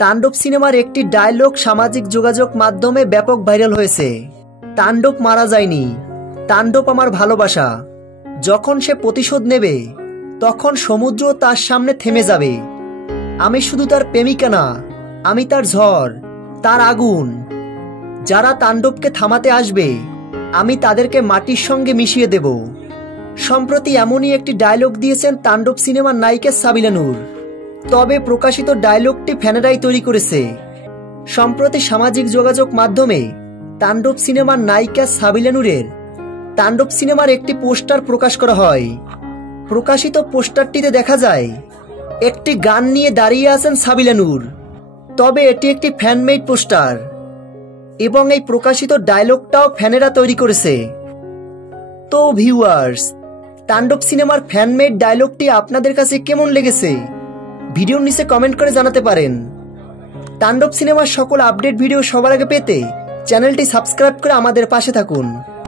তাণ্ডব সিনেমার একটি ডায়লগ সামাজিক যোগাযোগ মাধ্যমে ব্যাপক ভাইরাল হয়েছে। তাণ্ডব মারা যায়নি, তাণ্ডব আমার ভালোবাসা। যখন সে প্রতিশোধ নেবে তখন সমুদ্র তার সামনে থেমে যাবে। আমি শুধু তার প্রেমিকা না, আমি তার ঝড়, তার আগুন। যারা তাণ্ডবকে থামাতে আসবে আমি তাদেরকে মাটির সঙ্গে মিশিয়ে দেব। সম্প্রতি এমনই একটি ডায়লগ দিয়েছেন তাণ্ডব সিনেমার নায়িকা সাবিলা নূর। তবে প্রকাশিত ডায়লগটি ফ্যানেরাই তৈরি করেছে। সম্প্রতি সামাজিক যোগাযোগ মাধ্যমে তাণ্ডব সিনেমার নায়িকা সাবিলা নূরের তাণ্ডব সিনেমার একটি পোস্টার প্রকাশ করা হয়। প্রকাশিত পোস্টারটিতে দেখা যায় একটি গান নিয়ে দাঁড়িয়ে আছেন সাবিলা নূর। তবে এটি একটি ফ্যানমেড পোস্টার এবং এই প্রকাশিত ডায়লগটাও ফ্যানেরা তৈরি করেছে। তো ভিউয়ার্স, তাণ্ডব সিনেমার ফ্যানমেড ডায়লগটি আপনাদের কাছে কেমন লেগেছে ভিডিওর নিচে কমেন্ট করে জানাতে পারেন। তাণ্ডব সিনেমার সকল আপডেট ভিডিও সবার আগে পেতে চ্যানেলটি সাবস্ক্রাইব করে আমাদের পাশে থাকুন।